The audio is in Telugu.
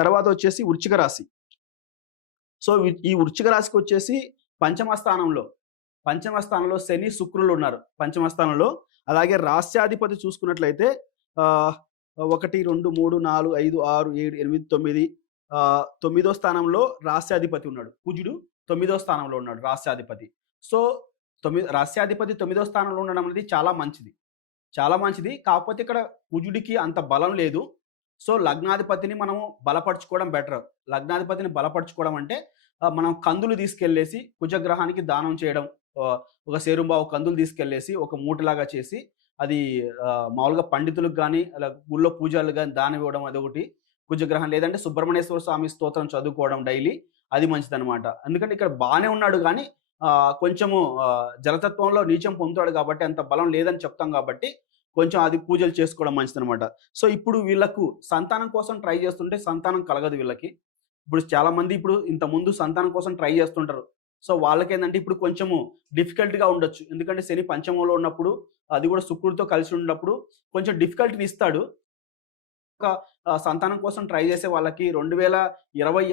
తర్వాత వచ్చేసి వృశ్చిక రాశి. సో, ఈ వృశ్చిక రాశికి వచ్చేసి పంచమ స్థానంలో, పంచమ స్థానంలో శని, శుక్రులు ఉన్నారు పంచమ స్థానంలో. అలాగే రాస్యాధిపతి చూసుకున్నట్లయితే ఆహ్, 1, 2, 3, 4, 5, 6, 7, 8, 9 9దో స్థానంలో రాస్యాధిపతి ఉన్నాడు. కుజుడు 9దో స్థానంలో ఉన్నాడు రాస్యాధిపతి. సో, రాస్యాధిపతి 9దో స్థానంలో ఉండడం అనేది చాలా మంచిది. చాలా మంచిది. కాకపోతే ఇక్కడ కుజుడికి అంత బలం లేదు. సో, లగ్నాధిపతిని మనము బలపరుచుకోవడం బెటర్. లగ్నాధిపతిని బలపరుచుకోవడం అంటే మనం కందులు తీసుకెళ్ళేసి కుజగ్రహానికి దానం చేయడం. ఒక సేరుంబావు కందులు తీసుకెళ్ళేసి ఒక మూటలాగా చేసి అది మామూలుగా పండితులకు గాని, అలా గుళ్ళో పూజారులకు గాని దానం ఇవ్వడం అదొకటి. కుజగ్రహం లేదంటే సుబ్రహ్మణ్యేశ్వర స్వామి స్తోత్రం చదువుకోవడం డైలీ. అది మంచిదనమాట. ఎందుకంటే ఇక్కడ బానే ఉన్నాడు గానీ కొంచెము జలతత్వంలో నీచం పొందుతాడు కాబట్టి అంత బలం లేదని చెప్తాం కాబట్టి కొంచెం అది పూజలు చేసుకోవడం మంచిదనమాట. సో, ఇప్పుడు వీళ్ళకు సంతానం కోసం ట్రై చేస్తుంటే సంతానం కలగదు వీళ్ళకి. ఇప్పుడు చాలా మంది ఇప్పుడు ఇంతకుముందు సంతానం కోసం ట్రై చేస్తుంటారు. సో, వాళ్ళకేందంటే ఇప్పుడు కొంచెము డిఫికల్ట్‌గా ఉండొచ్చు. ఎందుకంటే శని పంచమంలో ఉన్నప్పుడు, అది కూడా శుక్రుడితో కలిసి ఉన్నప్పుడు కొంచెం డిఫికల్ట్‌ని ఇస్తాడు. ఒక సంతానం కోసం ట్రై చేసే వాళ్ళకి 2026